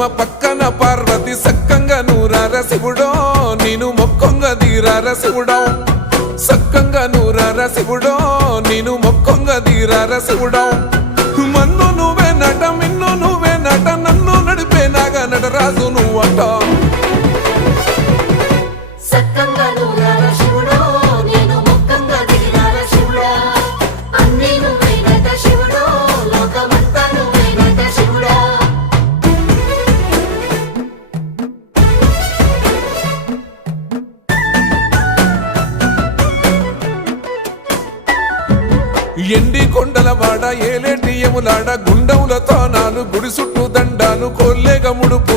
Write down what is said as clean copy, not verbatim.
పద్మ పక్కన పార్వతి సక్కంగా నూరార శివుడో నేను మొక్కొంగ దీరార శివుడో సక్కంగా నూరార శివుడో నేను మొక్కొంగ దీరార శివుడో మన్ను నువ్వే నట మిన్ను నువ్వే నట నన్ను నడిపే నాగా నటరాజు నువ్వట ఎండి కొండలవాడ ఏలేటి యములాడ గుండములతో నాలు గుడి చుట్టూ దండాలు కొల్లేగ ముడుపు